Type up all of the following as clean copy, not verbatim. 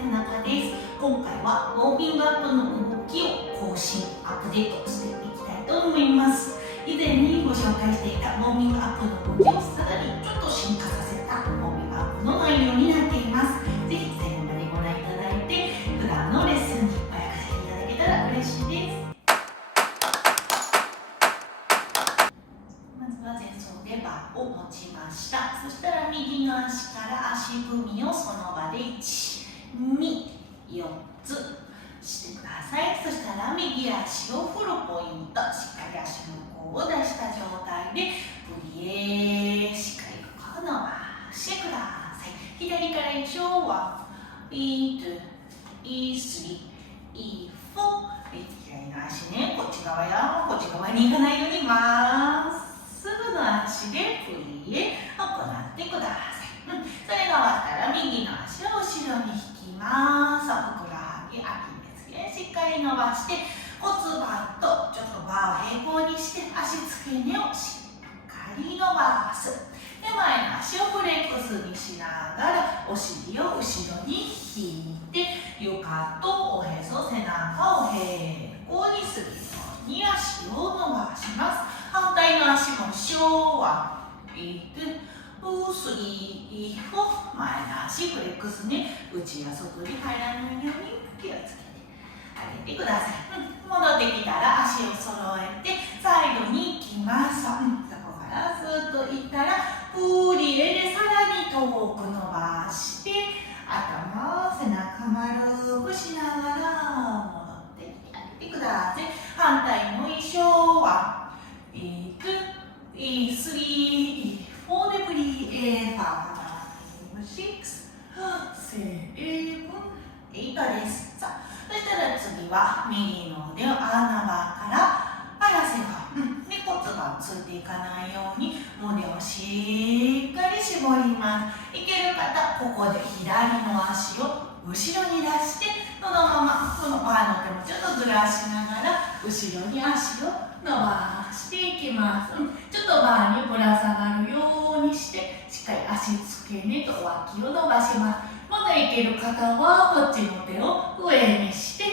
田中です。今回はウォーミングアップの動きを更新、アップデートしていきたいと思います。以前にご紹介していたウォーミングアップの動きをさらにちょっと進化させたウォーミングアップの内容になっています。ぜひ最後までご覧いただいて、普段のレッスンにお役立ていただけたら嬉しいです。まずは前走でバーを持ちました。そしたら右の足から足踏みをその場で1、2、4つしてください。そしたら右足を振るポイント、しっかり足の甲を出した状態でVへしっかりここ伸ばしてください。左から一応は E2、E3、E4、左の足ね、こっち側やこっち側に行かないようにまっすぐの足で V へ行ってください。それが終わったら右の足を後ろに引きます。ふくらはぎ、アキレス腱しっかり伸ばして、骨盤とちょっとバーを平行にして足付け根をしっかり伸ばす。で、前の足をフレックスにしながらお尻を後ろに引いて、床とおへそ、背中を平行にするように足を伸ばします。反対の足も一緒は3、4、前の足フレックスね、内や外に入らないように気をつけてあげてください。戻ってきたら足を揃えてサイドに行きます。そこからずっと行ったらフリレでさらに遠く伸ばして頭、背中丸くしながら戻ってきてあげてください。反対も一緒はE3、E4 でフリー、5、6、7、8です。さあ、そしたら次は右の腕を穴場から離せば、で骨盤ついていかないように胸をしっかり絞ります。いける方、ここで左の足を後ろに出して、そのままこのバーの手もちょっとずらしながら後ろに足を伸ばしていきます。ちょっとバーにぶら下がるようにしてしっかり足付け根と脇を伸ばします。まだいける方はこっちの手を上にして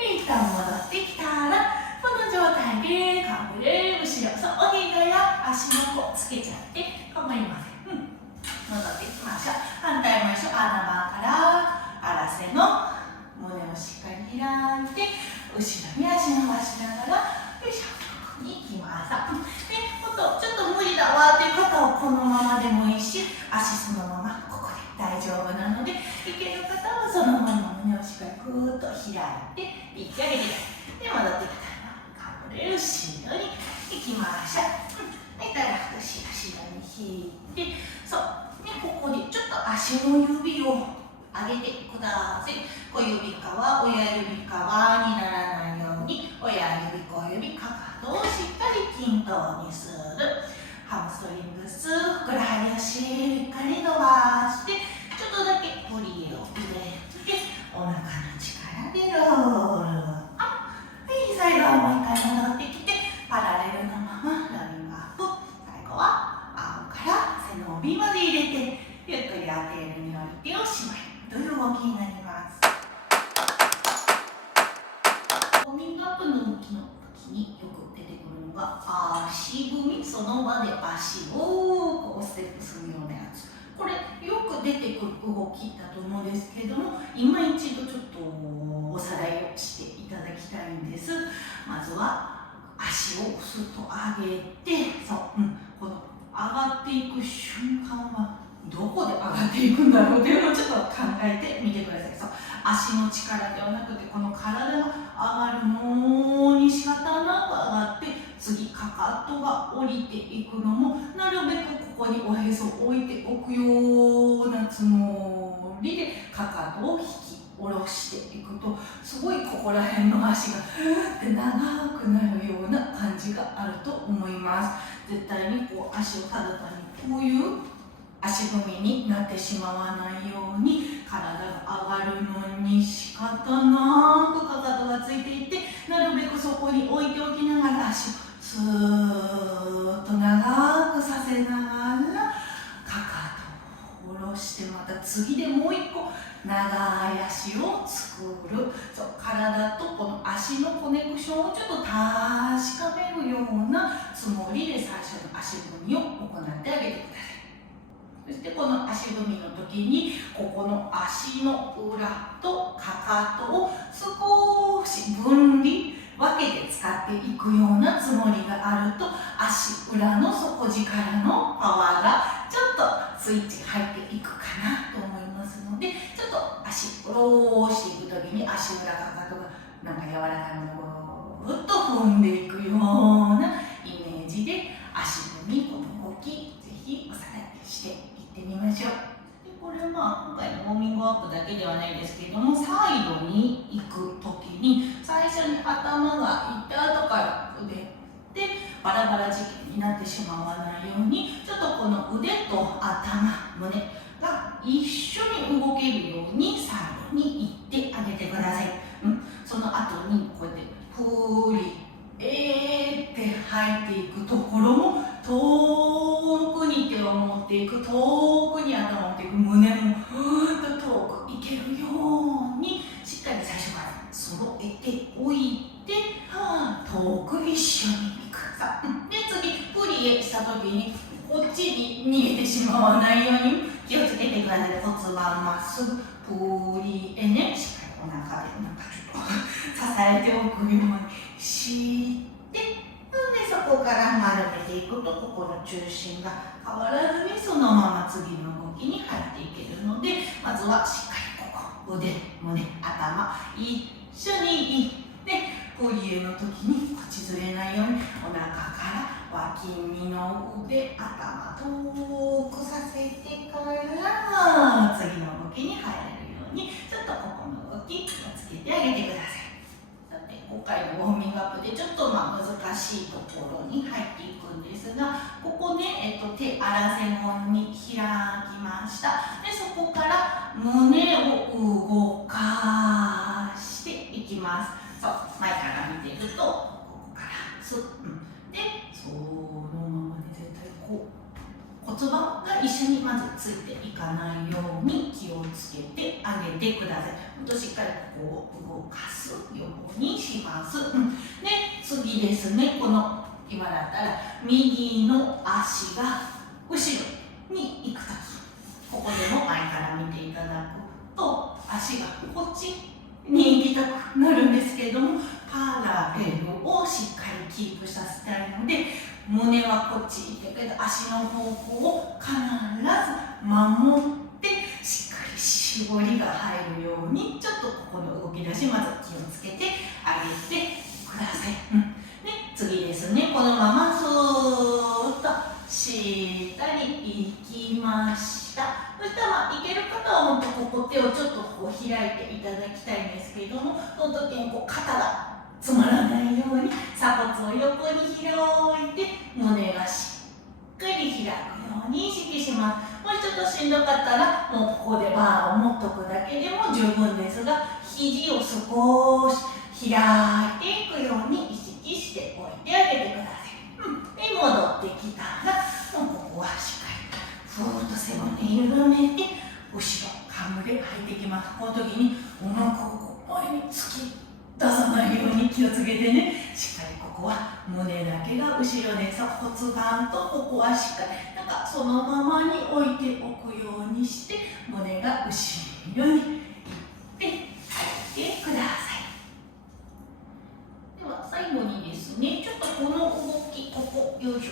一旦戻ってきたらこの状態でかぶれ後ろ、お膝や足の甲つけちゃって構いません。戻ってきましょう。反対も一緒、穴場から荒瀬の胸をしっかり開いて後ろに足伸ばしながらよいしょに行きます。で、ちょっと無理だわっていう方はこのままでもいいし、足そのままここで大丈夫なので、いける方はそのまま胸をしっかりぐーっと開いて引き上げてで戻ってきたらかぶれ後ろに行きましょう。そしたら後ろに引いて、でここでちょっと足の指を上げてください。小指側、親指側にならないように親指、小指、かかとをしっかり均等にする。ハムストリングス、ふくらはぎをしっかり伸ばして、ちょっとだけ振りを入れて、お腹の力でロールアップ。最後はもう一回戻ってきて、パラレルのままローリングアップ。最後は顎から背伸びまで入れて、ゆっくり当てるにおいておしまいという動きになります。ウォーミングアップの動きの時によく出てくるのが足踏み、その場で足をこうステップするようなやつ。これよく出てくる動きだと思うんですけども、今一度ちょっとおさらいをしていただきたいんです。まずは足をスッと上げて、この上がっていく瞬間はどこで上がっていくんだろうっていうのをちょっと考えてみてください。足の力ではなくて、この体が上がるのに仕方なく上がって、次かかとが降りていくのもなるべくここにおへそを置いておくようなつもりでかかとを引き下ろしていくと、すごいここら辺の足がって長くなるような感じがあると思います。絶対にこう足をただ単にこういう足踏みになってしまわないように、体が上がるのに仕方なくかかとがついていて、なるべくそこに置いておきながら足をスーッと長くさせながらかかとを下ろして、また次でもう一一個長い足を作る。そう、体とこの足のコネクションをちょっと確かめるようなつもりで最初の足踏みを行ってあげてください。そしてこの足踏みの時にここの足の裏とかかとを少し分離分けて使っていくようなつもりがあると、足裏の底力のパワーがちょっとスイッチが入っていくかなと思いますので、ちょっと足下ろしていく時に足裏かかとがなんか柔らかいものをぐっと踏んでいくようなイメージで足踏み、この動きぜひおさらいしていってみましょう。でこれは今回のウォーミングアップだけではないですけれども、サイドに行く時に最初に頭がいって後から腕でバラバラ時期になってしまわないように、ちょっとこの腕と頭、胸が一緒に動けるようにサイドに行ってあげてください。その後にこうやってふーりって入っていくところも遠くに手を持っていく、遠くに頭を持っていく、胸もふーっと遠くいけるようにしっかり最初から揃えておいて、遠く一緒に行く。で次プリエした時にこっちに逃げてしまわないように気をつけてください。骨盤まっすぐプリエね、しっかりお腹でなんかちょっと支えておくようにして、でそこから丸めていくとここの中心が変わらずにそのまま次の動きに入っていけるので、まずはしっかりここ腕、胸、頭一緒にいって、プリエの時にこちずれないようにお腹から脇身の腕、頭遠くさせてから次の動きに入れるように、ちょっとここの動き気をつけてあげてください。今回のウォーミングアップでちょっと難しいところに入っていくんですが、ここね、手あらせもんに開きました。でそこから胸を動かしていきます。そう、前から見ていくとここからスッ、でそのままで絶対こう骨盤が一緒にまずついていかないように気をつけてあげてください。しっかりここを動かすようにします。で次ですね、この今だったら右の足が後ろに行くとき、ここでも前から見ていただくと足がこっちに行きたくなるんですけれども、パラレルをしっかりキープさせたいので、胸はこっち行ってけど足の方向を必ず守ってしっかり絞りが入るように、ちょっとここの動き出しまず気をつけてあげてください。で次ですね、このままスーッと下に行きました。そしたらいける方は本当ここ手をちょっとこう開いていただきたいんですけれども、その時にこう肩が詰まらないように鎖骨を横に開いて胸がしっかり開くように意識します。もうちょっとしんどかったらもうここでバーを持っとくだけでも十分ですが、肘を少し開いていくように意識しておいてあげてください。で戻ってきたらもうここはしっかりふーっと背骨緩めて後ろカムで入ってきます。この時にお腹を前に突き出さないように気をつけてね。しっかりここは胸だけが後ろで、骨盤とここはしっかりなんかそのままに置いておくようにして、胸が後ろに行って入ってください。では最後にですね、ちょっとこの動き、ここよいしょ、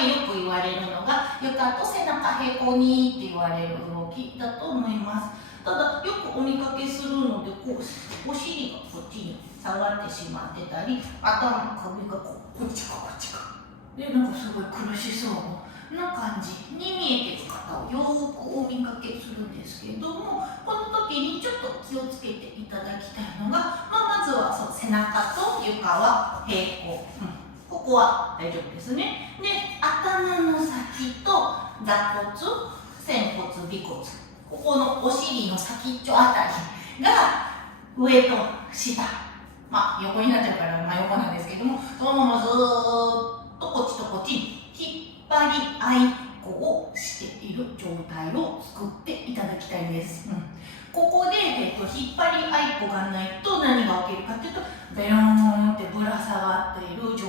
よく言われるのが床と背中へこにって言われる動きだと思います。ただよくお見かけするので、こうお尻がこっちに下がってしまってたり、頭首がこっちかこっちかで、なんかすごい苦しそうな感じに見えてる方をよーくお見かけするんですけれども、この時にちょっと気をつけていただきたいのが、まずはそう背中と床は平行、ここは大丈夫ですね。で頭の先と座骨、仙骨、尾骨、ここのお尻の先っちょあたりが上と下、横になっちゃうから真横なんですけども、そのままずーっとこっちとこっちに引っ張り合いっこをしている状態を作っていただきたいんです。ここで、引っ張り合いっこがないと何が起きるかというと、ベローンってぶら下がっている状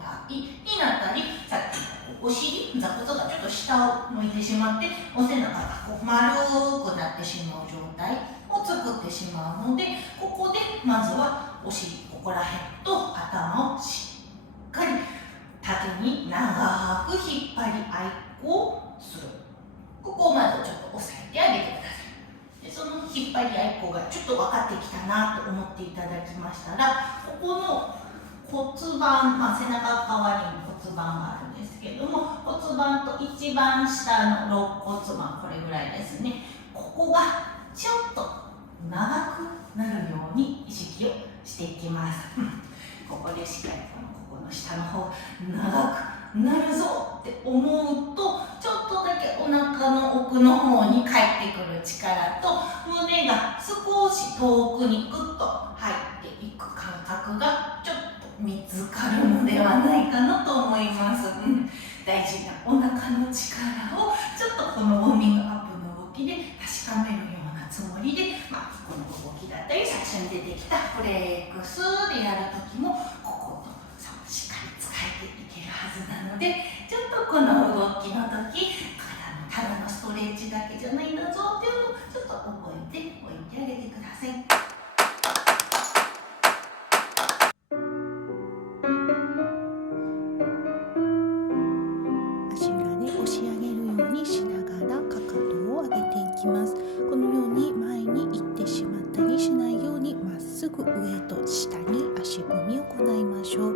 態になったり、さっきお尻、座骨がちょっと下を向いてしまって、お背中がこう丸くなってしまう状態を作ってしまうので、ここでまずはお尻、ここら辺と頭をしっかり縦に長く引っ張り合いっこをする。ここをまずちょっと押さえてあげてください。でその引っ張り合いっこがちょっと分かってきたなと思っていただきましたら、ここの骨盤、背中側にも骨盤があるんですけれども、骨盤と一番下の肋骨盤、これぐらいですね、ここがちょっと長くなるように意識をしていきます。ここでしっかりここの下の方長くなるぞって思うと、ちょっとだけお腹の奥の方に帰ってくる力と、胸が少し遠くにグッと入っていく感覚がちょっと見つかるのではないかなと思います。大事なお腹の力をちょっとこのウォーミングアップの動きで確かめるようなつもりで、この動きだったり最初に出てきたフレックスでやるときもこことしっかり使えていけるはずなので、ちょっとこの動きの時、ただのストレッチだけじゃないんだぞっていうのをちょっと覚えておいてあげてください。足裏で押し上げるようにしながらかかとを上げていきます。このように前に行ってしまったりしないように、まっすぐ上と下に足踏みを行いましょう。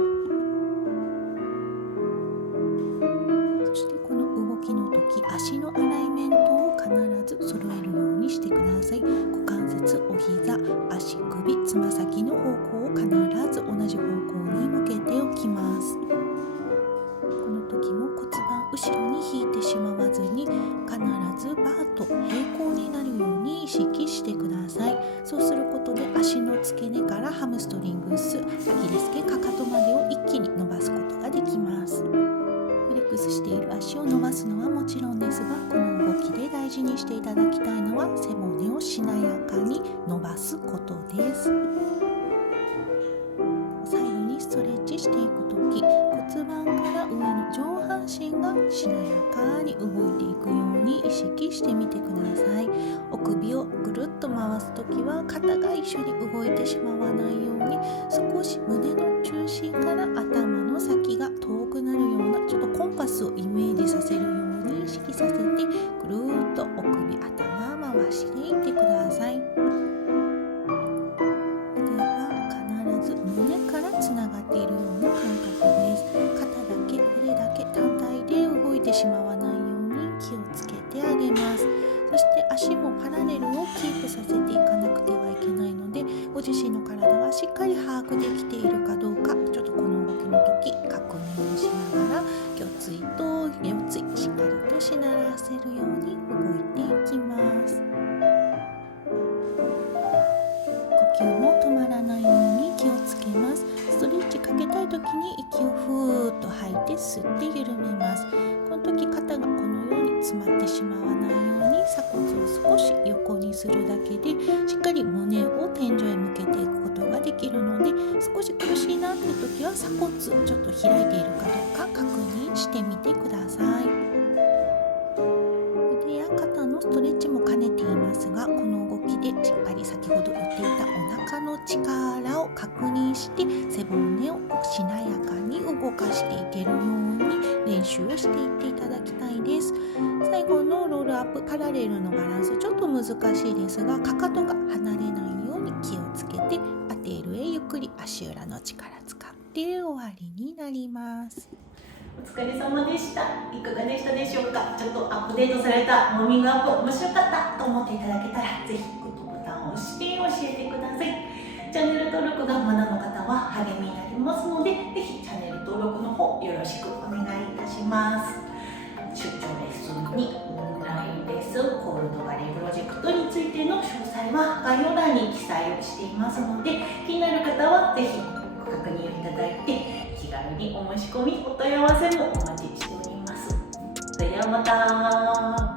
そしてこの動きの時、足のアライメントを必ず揃えるようにしてください。股関節、お膝、足首、つま先の方向を必ず同じ方向に向けておきます。この時も骨盤後ろに引いてしまわずに、必ずバーと平行になるように意識してください。そうすることで足の付け根からハムストリングス、アキレス腱、かかとまでを一気に伸ばすことができます。フレックスしている足を伸ばすのはもちろんですが、この動きで大事にしていただきたいのは背骨をしなやかに伸ばすことです。最後にストレッチしていくとき、骨盤から上の上半身がしなやかに動いていくように意識してみてください。お首をぐるっと回すときは肩が一緒に動いてしまわないように、少し胸の中心から頭の先が遠くなるような、ちょっとコンパスをイメージさせるように意識させて、ぐるーっとお首、頭回していってください。腕は必ず胸からつながっているような感覚です。肩だけ、腕だけ単体で動いてしまわないように気をつけてあげます。そして足もパラレルをキープさせていかなくてはいけないので、ご自身の体がしっかり把握できているかどうか、ちょっとこの動きの時確認をしながら、胸椎と腰椎しっかりとしならせるように動いていきます。呼吸も止まらないように気をつけます。ストレッチかけたい時に息をふーっと吐いて吸って緩めます。この時肩がこのように詰まってしまわないように鎖骨を少し横にするだけで、しっかり胸を天井へ向けていくことができるので、少し苦しいなって時は鎖骨ちょっと開いているかどうか確認してみてください。腕や肩のストレッチも兼ねていますが、この動きでしっかり先ほど言っていたお腹の力を確認して、背骨をしなやかに動かしていけるように練習をしていっていただきたいです。最後のロールアップ、パラレルのバランスちょっと難しいですが、かかとが離れないように気をつけて、アテールへゆっくり足裏の力使って終わりになります。お疲れ様でした。いかがでしたでしょうか。ちょっとアップデートされたウォーミングアップ面白かったと思っていただけたら、ぜひグッドボタンを押して教えてください。チャンネル登録がまだの方は励みになりますので、ぜひチャンネル登録の方よろしくお願いいたします。出張レッスンにオンラインレッスン、コールドバレープロジェクトについての詳細は概要欄に記載をしていますので、気になる方はぜひご確認いただいて、気軽にお申し込み、お問い合わせもお待ちしております。それではまた。